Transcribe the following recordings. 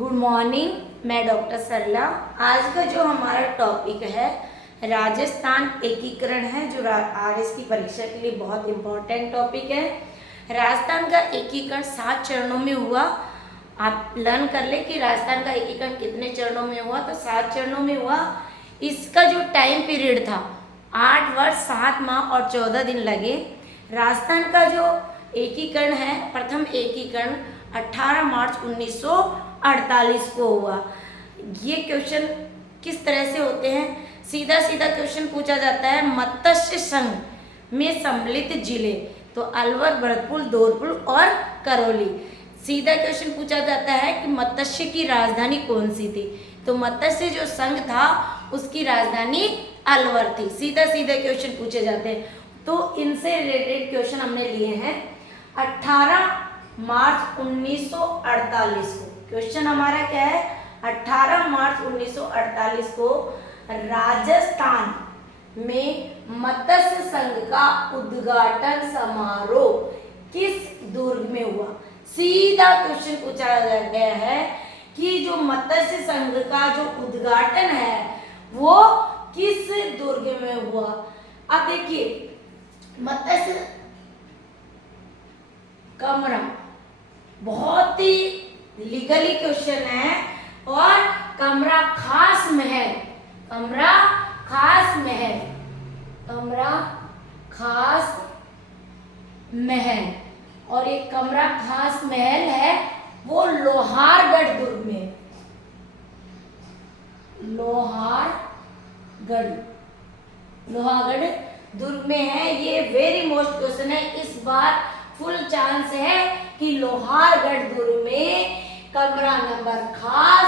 Good morning. मैं doctor सरला। आज का जो हमारा टॉपिक है राजस्थान एकीकरण है, जो आरएस की परीक्षा के लिए बहुत इम्पोर्टेंट टॉपिक है। राजस्थान का एकीकरण 7 चरणों में हुआ। आप लर्न कर ले कि राजस्थान का एकीकरण कितने चरणों में हुआ, तो 7 चरणों में हुआ। इसका जो टाइम पीरियड था 8 वर्ष 7 माह और 14 दिन लगे। राजस्थान का जो एकीकरण है, प्रथम एकीकरण 18 मार्च 1948 को हुआ। ये क्वेश्चन किस तरह से होते हैं? सीधा सीधा क्वेश्चन पूछा जाता है, मत्स्य संघ में सम्मिलित जिले, तो अलवर, भरतपुर, धौलपुर और करौली। सीधा क्वेश्चन पूछा जाता है कि मत्स्य की राजधानी कौन सी थी, तो मत्स्य जो संघ था उसकी राजधानी अलवर थी। सीधा सीधा क्वेश्चन पूछे जाते हैं, तो इनसे रिलेटेड क्वेश्चन हमने लिए हैं। 18 मार्च 1948 को क्वेश्चन हमारा क्या है? 18 मार्च 1948 को राजस्थान में मत्स्य संघ का उद्घाटन समारोह किस दुर्ग में हुआ? सीधा क्वेश्चन पूछा गया है कि जो मत्स्य संघ का जो उद्घाटन है वो किस दुर्ग में हुआ। अब देखिए, मत्स्य कमरा बहुत ही लीगली क्वेश्चन है, और कमरा खास महल, कमरा खास महल, कमरा खास महल, और एक कमरा खास महल है वो लोहारगढ़ दुर्ग में, लोहारगढ़ दुर्ग में है। ये वेरी मोस्ट क्वेश्चन है, इस बार फुल चांस है कि लोहारगढ़ दुर्ग में कमरा नंबर खास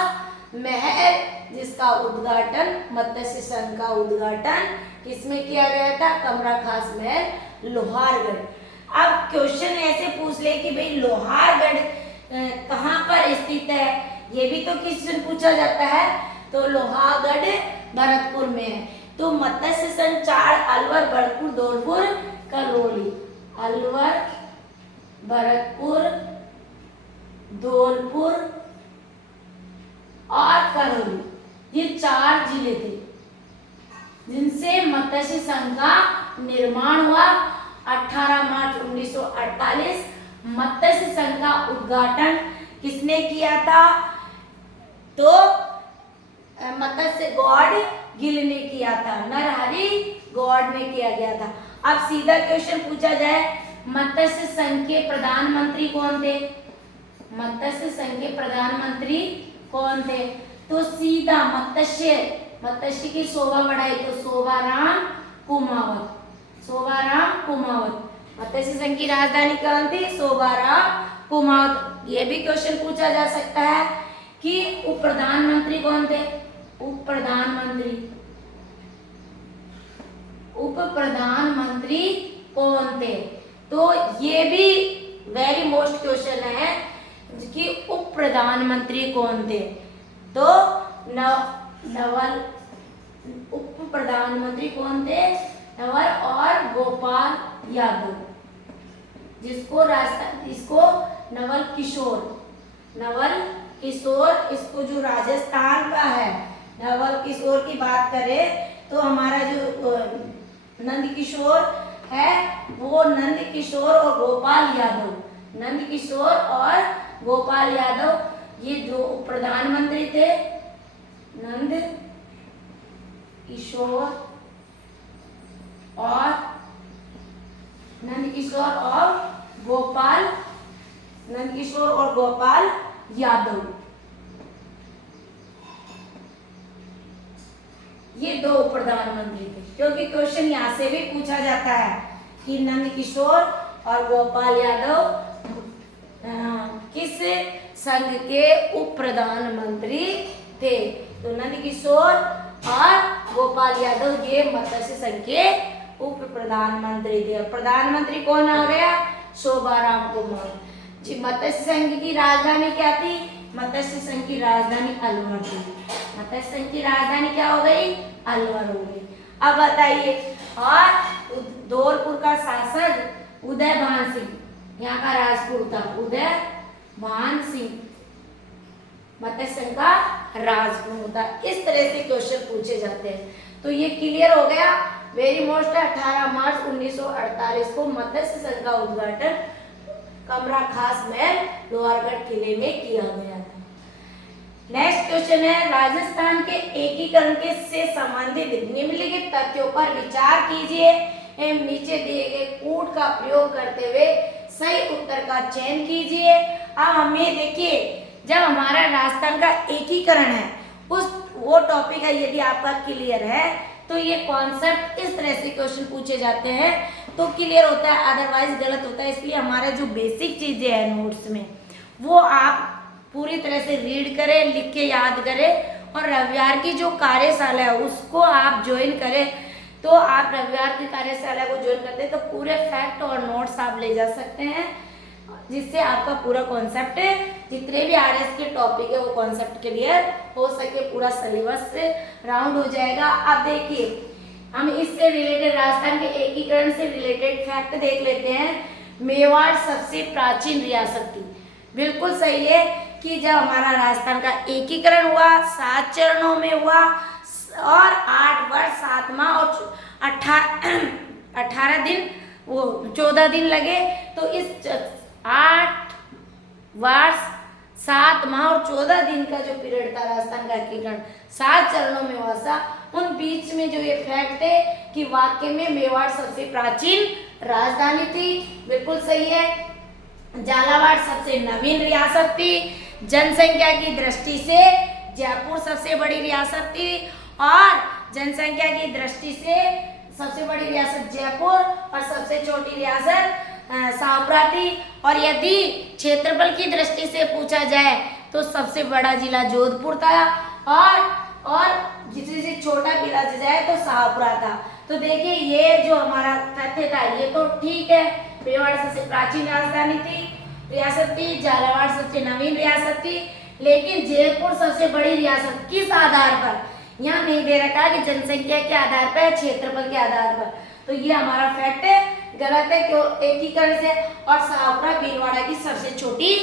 महल, जिसका उद्घाटन मत्स्य संघ का उद्घाटन किसमें किया गया था? कमरा खास महल, लोहारगढ़। अब क्वेश्चन ऐसे पूछ ले कि भाई लोहारगढ़ कहाँ पर स्थित है, ये भी तो क्वेश्चन पूछा जाता है। तो लोहारगढ़ भरतपुर में है। तो मत्स्य संघ 4 अलवर, भरतपुर, धौलपुर, करौली। अलवर, भरतपुर, धौलपुर और करौली, ये 4 जिले थे जिनसे मत्स्य संघ का निर्माण हुआ। 18 मार्च 1948 मत्स्य संघ का उद्घाटन किसने किया था? तो मत्स्य गॉड गिल ने किया था, नरहरि गॉड ने किया गया था। अब सीधा क्वेश्चन पूछा जाए, मत्स्य संघ के प्रधानमंत्री कौन थे? मत्स्य संघ के प्रधानमंत्री कौन थे? तो सीधा मत्स्य की शोभा बढ़ाई तो शोभाराम कुमावत, शोभाराम कुमावत। मत्स्य संघ की राजधानी कौन थी? शोभाराम कुमावत। ये भी क्वेश्चन पूछा जा सकता है कि उप प्रधानमंत्री कौन थे? उप प्रधानमंत्री कौन थे? तो ये भी वेरी मोस्ट क्वेश्चन है कि उप प्रधानमंत्री कौन थे। तो उप प्रधानमंत्री कौन थे? नवल और गोपाल यादव, इसको नवल किशोर, इसको जो राजस्थान का है नवल किशोर की बात करें तो हमारा जो नंद किशोर है वो नंद किशोर और गोपाल यादव, नंद किशोर और गोपाल यादव ये दो प्रधानमंत्री थे। नंद किशोर और गोपाल यादव, ये 2 प्रधानमंत्री थे। क्योंकि क्वेश्चन यहाँ से भी पूछा जाता है कि नंद किशोर और गोपाल यादव किस संघ के उप प्रधानमंत्री थे? तो नंद किशोर और गोपाल यादव ये मत्स्य संघ के उप प्रधानमंत्री थे। प्रधानमंत्री कौन आ गया? शोभाराम कुमार जी। मत्स्य संघ की राजधानी क्या थी? मत्स्य संघ की राजधानी अलवर थी। मत्स्य संघ की राजधानी क्या हो गई? अलवर हो गई। अब बताइए, और धौलपुर का शासक उदयभान सिंह, यहाँ का राजपूत था उदयभान सिंह। मत्स्य संघ का राजगुण होता है। इस तरह से क्वेश्चन पूछे जाते हैं। तो ये क्लियर हो गया। वेरी मोस्ट 18 मार्च 1948 को मत्स्य संघ का उद्घाटन कमरा खास महल लोहारगढ़ किले में किया गया था। नेक्स्ट क्वेश्चन है, राजस्थान के एकीकरण के से संबंधित निम्नलिखित तथ्यों पर विचार कीजिए एवं नीचे दिए गए कूट का प्रयोग करते हुए सही उत्तर का चयन कीजिए। अब हमें देखिए, जब हमारा राजस्थान का एकीकरण है वो टॉपिक है, यदि आपका क्लियर है तो ये कॉन्सेप्ट इस तरह से क्वेश्चन पूछे जाते हैं तो क्लियर होता है, अदरवाइज गलत होता है। इसलिए हमारे जो बेसिक चीजें हैं नोट्स में वो आप पूरी तरह से रीड करें, लिख के याद करें और रविवार की जो कार्यशाला है उसको आप ज्वाइन करें। तो आप रविवार की कार्यशाला को ज्वाइन करते हैं तो पूरे फैक्ट और नोट्स आप ले जा सकते हैं, जिससे आपका पूरा कॉन्सेप्ट जितने भी आरएस के टॉपिक है वो कॉन्सेप्ट क्लियर हो सके, पूरा सिलेबस से राउंड हो जाएगा। अब देखिए, हम इससे रिलेटेड राजस्थान के एकीकरण से रिलेटेड फैक्ट देख लेते हैं। मेवाड़ सबसे प्राचीन रियासत थी। बिल्कुल सही है कि जब हमारा राजस्थान का एकीकरण हुआ 7 चरणों में हुआ और 8 वर्ष 7 माह और 18 दिन 14 दिन लगे। तो इस 8 वर्ष 7 माह और 14 दिन का जो पीरियड था राजस्थान का एकीकरण 7 चरणों में हुआ था। उन बीच में जो ये फैक्ट है कि वाकई में मेवाड़ सबसे प्राचीन राजधानी थी, बिल्कुल सही है। झालावाड़ सबसे नवीन रियासत थी। जनसंख्या की दृष्टि से जयपुर सबसे बड़ी रियासत थी और जनसंख्या की दृष्टि से सबसे बड़ी रियासत जयपुर और सबसे छोटी रियासत शाहपुरा थी। और यदि क्षेत्रफल की दृष्टि से पूछा जाए तो सबसे बड़ा जिला जोधपुर था और जिससे छोटा जिला जाए तो शाहपुरा था। तो देखिए, ये जो हमारा तथ्य था ये तो ठीक है, मेवाड़ सबसे प्राचीन राजधानी थी रियासत थी, झालावाड़ सबसे नवीन रियासत थी, लेकिन जयपुर सबसे बड़ी रियासत किस आधार पर यहाँ नहीं दे रखा कि जनसंख्या के आधार पर, क्षेत्रफल के आधार पर। तो ये हमारा फैक्ट गलत है क्यों एकीकरण से। और शाहपुरा भीलवाड़ा की सबसे छोटी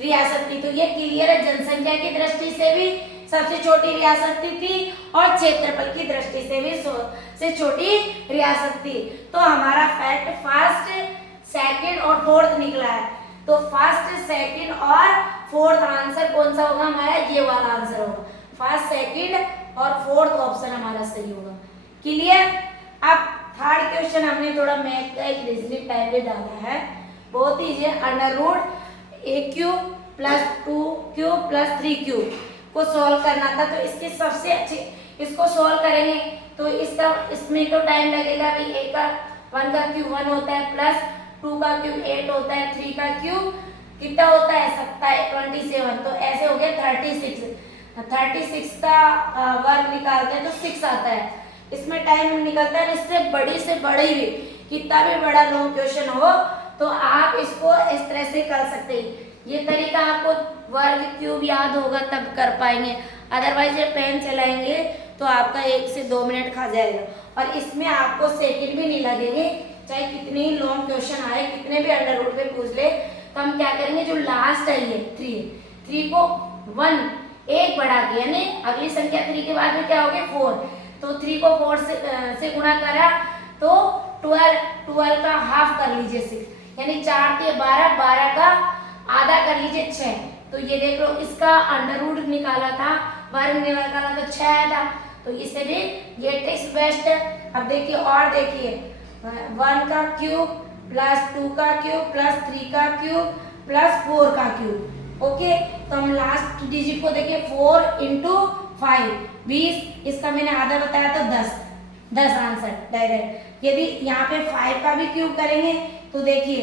रियासत थी। तो ये क्लियर है, जनसंख्या की दृष्टि से भी सबसे छोटी रियासत थी और क्षेत्रफल की दृष्टि से भी सबसे छोटी रियासत थी। तो हमारा फैक्ट फर्स्ट, सेकंड और फोर्थ निकला है। तो फर्स्ट, सेकंड और फोर्थ आंसर कौन सा होगा हमारा? ये वाला आंसर होगा। फर्स्ट, सेकंड और फोर्थ ऑप्शन हमारा सही होगा। क्लियर? अब थर्ड क्वेश्चन हमने थोड़ा मैथ का एक रीजनिंग टाइप में डाला है, बहुत ईजी है। Under root a cube plus 2 cube plus 3 cube को सॉल्व करना था। तो इसके सबसे अच्छे इसको सॉल्व करेंगे तो इसमें तो टाइम लगेगा भी। ए का 1 का क्यूब 1 होता है प्लस 2 का क्यूब 8 होता है, 3 का क्यूब कितना होता है 27। तो ऐसे हो गया 36 का वर्ग निकालते हैं तो 6 आता है। इसमें टाइम निकलता है। इससे बड़ी भी कितना भी बड़ा लॉन्ग क्वेश्चन हो तो आप इसको इस तरह से कर सकते हैं। ये तरीका आपको वर्ग क्यूब याद होगा तब कर पाएंगे, अदरवाइज ये पेन चलाएंगे तो आपका 1 से 2 मिनट खा जाएगा और इसमें आपको सेकंड भी नहीं लगेंगे। चाहे कितने ही लॉन्ग क्वेश्चन आए, कितने भी अंडर रूट में पूछ ले, तो हम क्या करेंगे, जो लास्ट है ये 3 को 1 बढ़ा के, यानी अगली संख्या 3 के बाद में क्या हो गया 4, तो 3 को 4 से गुणा करा तो 12 का हाफ कर लीजिए 6, यानी 4 के 12 का आधा कर लीजिए 6। तो ये देख लो, इसका अंडर रूट निकाला था, वर्ग निकाला तो 6 आया था। तो इसे भी ये ट्रिक्स बेस्ट है। अब देखिए और देखिए 1 का क्यूब प्लस 2 का क्यूब प्लस 3 का क्यूब प्लस 4 का क्यूब। ओके, तो हम लास्ट डिजिट को देखिए 4 इंटू 5 20, इसका मैंने आधा बताया तो 10 आंसर डायरेक्ट। यदि यहाँ पे 5 का भी क्यूब करेंगे तो देखिए,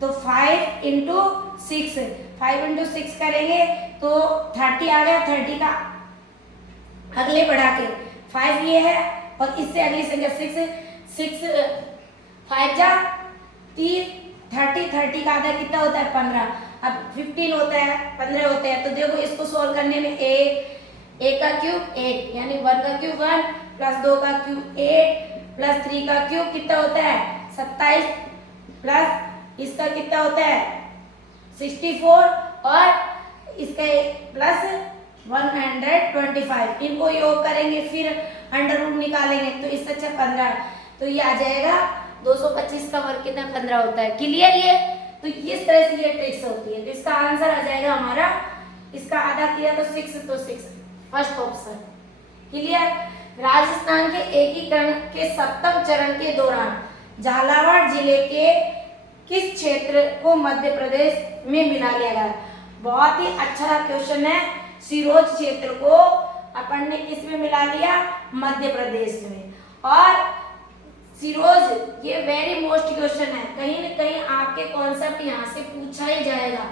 तो 5 इंटू 6 करेंगे तो 30 आ गया। 30 का अगले बढ़ा के 5 ये है और इससे अगली संख्या 6 5 जा 30 का आधा कितना होता है 15। अब 15 होता है 15 होते हैं। तो देखो इसको सोल्व करने में a का क्यूब 8, यानी 1 का क्यूब 1 प्लस 2 का क्यूब 8 प्लस 3 का क्यूब कितना होता है 27 प्लस इसका कितना होता है 64 और इसका प्लस 125। इनको योग करेंगे फिर अंडर रूट निकालेंगे तो इससे अच्छा 15, तो ये आ जाएगा 225 का वर्ग कितना 15 होता है। क्लियर ये? तो इस तरह से ये ट्रिक्स होती है। तो इसका आंसर आ जाएगा हमारा, इसका आधा किया तो 6, तो 6 फर्स्ट ऑप्शन। क्लियर? राजस्थान के एकीकरण के 7वें चरण के दौरान झालावाड़ जिले के किस क्षेत्र को मध्य प्रदेश में मिला लिया गया? बहुत ही अच्छा क्वेश्चन है। सिरोंज क्षेत्र को अपन ने किस में मिला लिया? मध्य प्रदेश में। और सिरोंज ये वेरी मोस्ट क्वेश्चन है, कहीं न कहीं आपके कॉन्सेप्ट यहाँ से पूछा ही जाएगा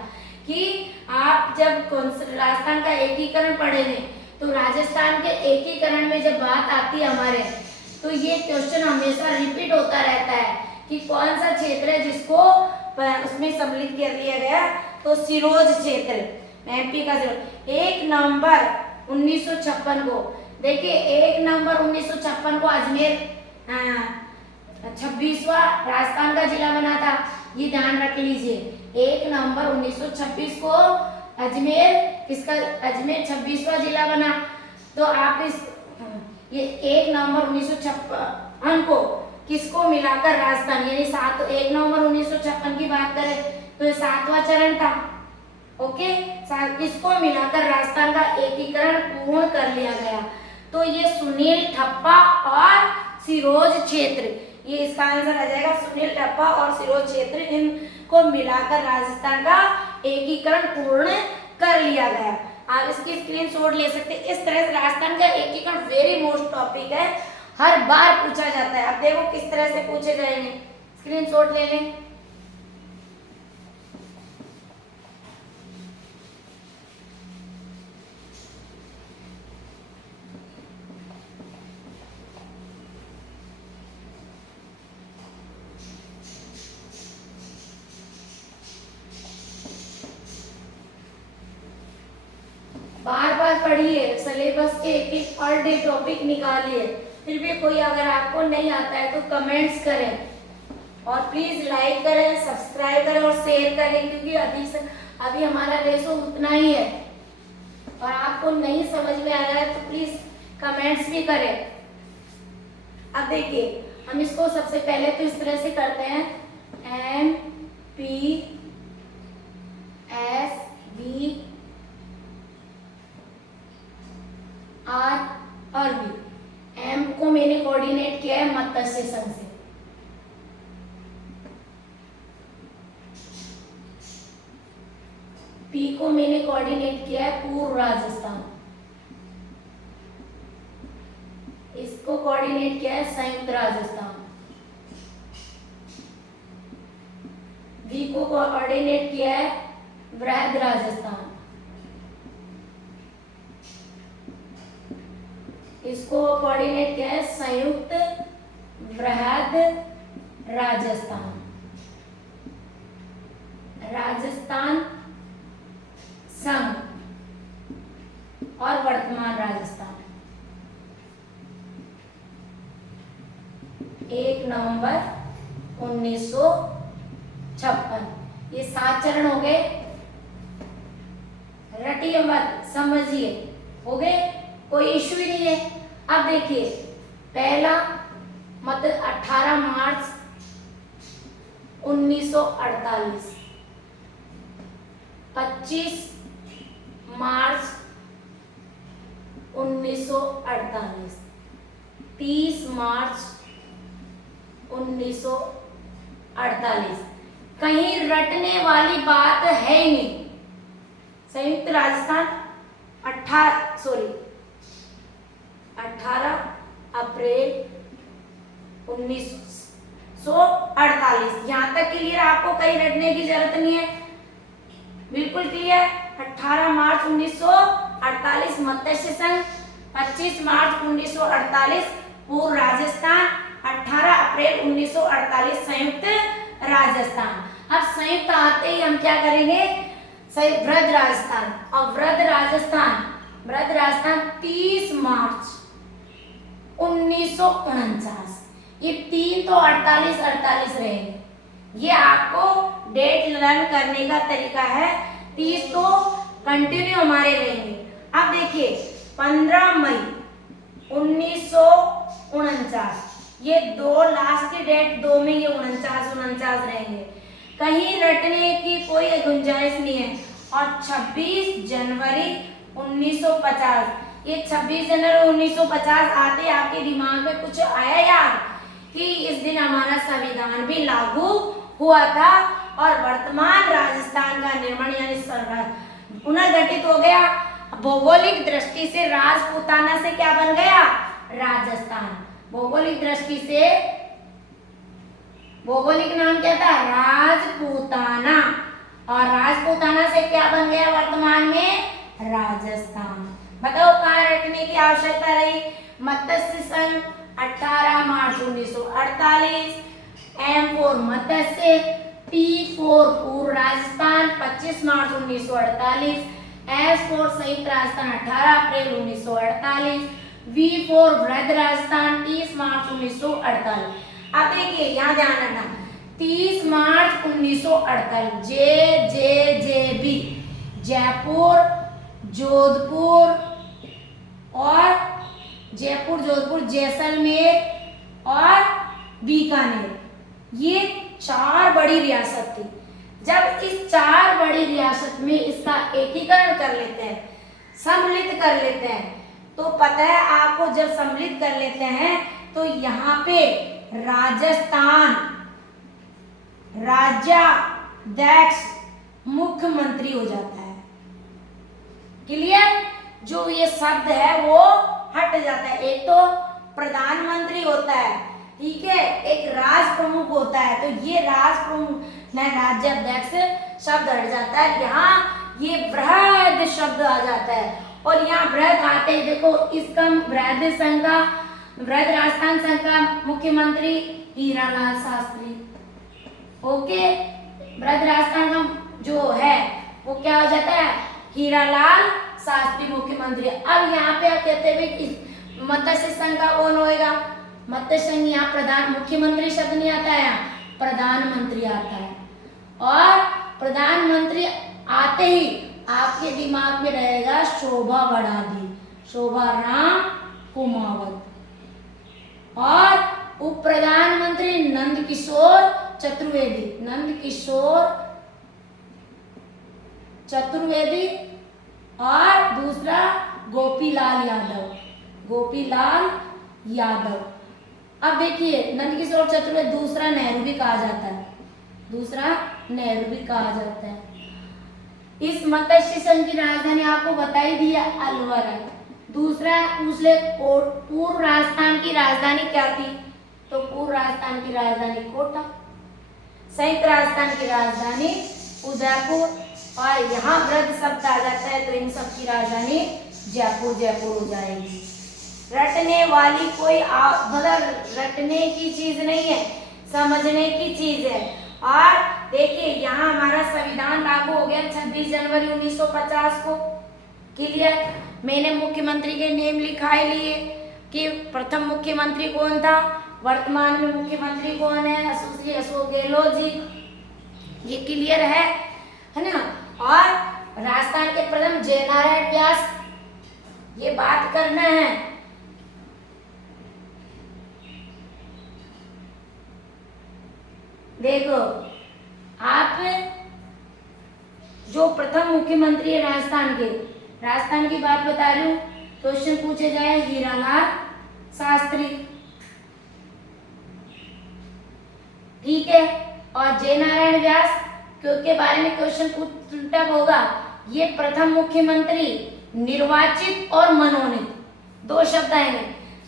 कि आप जब राजस्थान का एकीकरण पढ़ेंगे तो राजस्थान के एकीकरण में जब बात आती है हमारे, तो ये क्वेश्चन हमेशा रिपीट होता रहता है कि कौन सा क्षेत्र है जिसको उसमें सम्मिलित कर लिया गया, तो सिरोंज क्षेत्र, एमपी का सिरोंज। 1 नवंबर 1956 को, देखिए 1 नवंबर 1956 को अजमेर 26वां राजस्थान का जिला बना था, ये ध्यान रख लीजिए। 1 नवंबर 1926 को अजमेर किसका, अजमेर 26वां जिला बना। तो आप इस ये 1 नवंबर 1956 को किसको मिलाकर राजस्थान, यानी 1 नवंबर 1956 की बात करें तो ये 7वां चरण था। ओके, किसको मिलाकर राजस्थान का एकीकरण पूर्ण कर लिया गया? तो ये सुनील ठप्पा और सिरोंज क्षेत्र, ये इसका आंसर आ जाएगा। सुनील ठप्पा और सिरोंज क्षेत्र, इनको मिलाकर राजस्थान का एकीकरण पूर्ण कर लिया गया। आप इसकी स्क्रीनशॉट ले सकते हैं। इस तरह से राजस्थान का एकीकरण वेरी मोस्ट टॉपिक है, हर बार पूछा जाता है। अब देखो किस तरह से पूछे जाएंगे, स्क्रीनशॉट ले लें। बार बार पढ़िए, सिलेबस के एक पर डे टॉपिक निकालिए। फिर भी कोई अगर आपको नहीं आता है तो कमेंट्स करें और प्लीज लाइक करें, सब्सक्राइब करें और शेयर करें, क्योंकि अधिक से अभी हमारा रेशो उतना ही है और आपको नहीं समझ में आ रहा है तो प्लीज कमेंट्स भी करें। अब देखिए हम इसको सबसे पहले तो इस तरह से करते हैं, MP SB R और B। M को मैंने कोऑर्डिनेट किया है मत्स्य संघ से, P को मैंने कोऑर्डिनेट किया है पूर्व राजस्थान, इसको कोऑर्डिनेट किया है संयुक्त राजस्थान, V को कोऑर्डिनेट किया है वृहद राजस्थान, इसको कोऑर्डिनेट किया है संयुक्त वृहद राजस्थान, राजस्थान संघ और वर्तमान राजस्थान। 1 नवंबर 1956, ये 7 चरण हो गए। रटिए मत, समझिए, हो गए, कोई इश्यू ही नहीं है। अब देखिए पहला मतलब 18 मार्च 1948, 25 मार्च 1948, 30 मार्च 1948। कहीं रटने वाली बात है ही नहीं। संयुक्त राजस्थान 18 अप्रैल 1948। यहाँ तक क्लियर? आपको कहीं रटने की जरूरत नहीं है, बिल्कुल क्लियर। 18 मार्च 1948 मत्स्य संघ, 25 मार्च 1948 पूर्व राजस्थान, 18 अप्रैल 1948 संयुक्त राजस्थान। अब संयुक्त आते ही हम क्या करेंगे, वृहद राजस्थान, और वृहद राजस्थान 30 मार्च 1949। ये 3 तो 48 रहेंगे। ये आपको डेट लर्न करने का तरीका है। 30 तो कंटिन्यू हमारे रहेंगे, अब देखिए 15 मई 1949, ये दो लास्ट की डेट, दो में ये 49 रहेंगे, कहीं रटने की कोई गुंजाइश नहीं है। और 26 जनवरी 1950, ये 26 जनवरी 1950 आते आपके दिमाग में कुछ आया याद कि इस दिन हमारा संविधान भी लागू हुआ था और वर्तमान राजस्थान का निर्माण यानी पुनर्गठित हो गया। भौगोलिक दृष्टि से राजपूताना से क्या बन गया? राजस्थान। भौगोलिक दृष्टि से भौगोलिक नाम क्या था? राजपूताना। और राजपूताना से क्या बन गया वर्तमान में? राजस्थान। बताओ कहाँ रखने की आवश्यकता रही? मत्स्य संघ 18 मार्च 1948, M4 मत्स्य, T4 पूर्व राजस्थान 25 मार्च 1948, S4 संयुक्त राजस्थान 18 अप्रैल 1948, V4 वृहद राजस्थान 30 मार्च 1948। अब देखिए यहाँ ध्यान रखना, 30 मार्च 1948 JJJB जयपुर, जोधपुर और जयपुर, जोधपुर, जैसलमेर और बीकानेर, ये 4 बड़ी रियासत थी। जब इस 4 बड़ी रियासत में इसका एकीकरण कर लेते हैं, सम्मिलित कर लेते हैं, तो पता है आपको जब सम्मिलित कर लेते हैं तो यहाँ पे राजस्थान राज्याध्यक्ष मुख्यमंत्री हो जाता है। क्लियर? जो ये शब्द है वो हट जाता है। एक तो प्रधानमंत्री होता है, ठीक है, एक राज प्रमुख होता है, तो ये राज प्रमुख न राज्याध्यक्ष शब्द हट जाता है। यहाँ ये वृहद शब्द आ जाता है और यहाँ वृहद आते ही देखो, इसका वृहद संघ का, वृहद राजस्थान संघ का मुख्यमंत्री हीरालाल शास्त्री। ओके, वृहद राजस्थान का जो है वो क्या हो जाता है? हीरालाल शास्त्री मुख्यमंत्री। अब यहाँ पे आप कहते हैं कि मत्स्य संघ का कौन होएगा? मत्स्य संघ, यहाँ प्रधान, मुख्यमंत्री शब्द नहीं आता है, यहाँ प्रधानमंत्री आता है। और प्रधानमंत्री आते ही आपके दिमाग में रहेगा शोभा बड़ादी, शोभा राम कुमावत। और उप प्रधानमंत्री नंद किशोर चतुर्वेदी, नंद किशोर चतुर्वेदी। और दूसरा गोपीलाल यादव, गोपीलाल यादव। अब देखिए नंदकिशोर चतुर्वेदी, दूसरा नेहरू भी कहा जाता है, दूसरा नेहरू भी कहा जाता है। इस मत्स्य संघ की राजधानी आपको बताई दी है, अलवर है। दूसरा पूछ ले, पूर्व राजस्थान की राजधानी क्या थी? तो पूर्व राजस्थान की राजधानी कोटा। संयुक्त राजस्थान की राजधानी उदयपुर। और यहाँ वृहद शब्द आ जाता है तो इन सब की राजधानी जयपुर, जयपुर हो जाएगी। रटने वाली कोई मतलब रटने की चीज नहीं है, समझने की चीज है। और देखिए यहाँ हमारा संविधान लागू हो गया 26 जनवरी 1950 को। क्लियर? मैंने मुख्यमंत्री के नेम लिखाए लिए कि प्रथम मुख्यमंत्री कौन था, वर्तमान में मुख्यमंत्री कौन है? सुश्री अशोक गहलोत जी। ये क्लियर है ना? और राजस्थान के प्रथम जयनारायण व्यास, ये बात करना है। देखो आप जो प्रथम मुख्यमंत्री है राजस्थान के, राजस्थान की बात बता रही हूँ, क्वेश्चन पूछे जाए हीरालाल शास्त्री, ठीक है। और जयनारायण व्यास के बारे में क्वेश्चन पूछता होगा, ये प्रथम मुख्यमंत्री निर्वाचित और मनोनीत, दो शब्द आएंगे।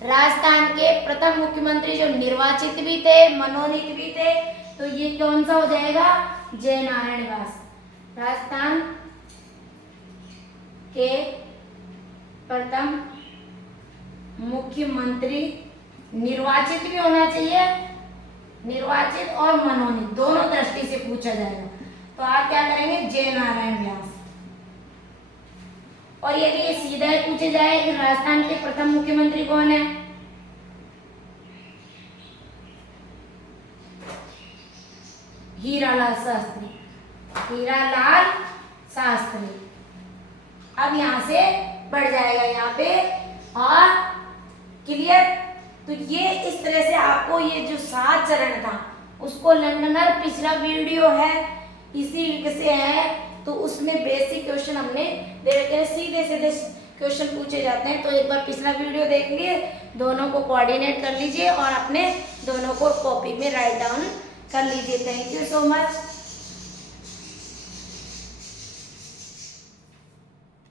राजस्थान के प्रथम मुख्यमंत्री जो निर्वाचित भी थे, मनोनीत भी थे, तो ये कौन सा हो जाएगा? जयनारायण व्यास। राजस्थान के प्रथम मुख्यमंत्री निर्वाचित भी होना चाहिए, निर्वाचित और मनोनीत दोनों दृष्टि से पूछा जाएगा, तो आप क्या करेंगे? जयनारायण व्यास। और यदि ये सीधा ही पूछे जाए कि राजस्थान के प्रथम मुख्यमंत्री कौन है, हीरालाल शास्त्री, हीरालाल शास्त्री। अब यहां से बढ़ जाएगा यहाँ पे। और क्लियर। तो ये इस तरह से आपको ये जो 7 चरण था उसको लंडनर पिछला वीडियो है इसी से है, तो उसमें बेसिक क्वेश्चन हमने दे रखे हैं, सीधे सीधे क्वेश्चन पूछे जाते हैं। तो एक बार पिछला वीडियो देख लिए, दोनों को कोऑर्डिनेट कर लीजिए और अपने दोनों को कॉपी में राइट डाउन कर लीजिए। Thank you so much.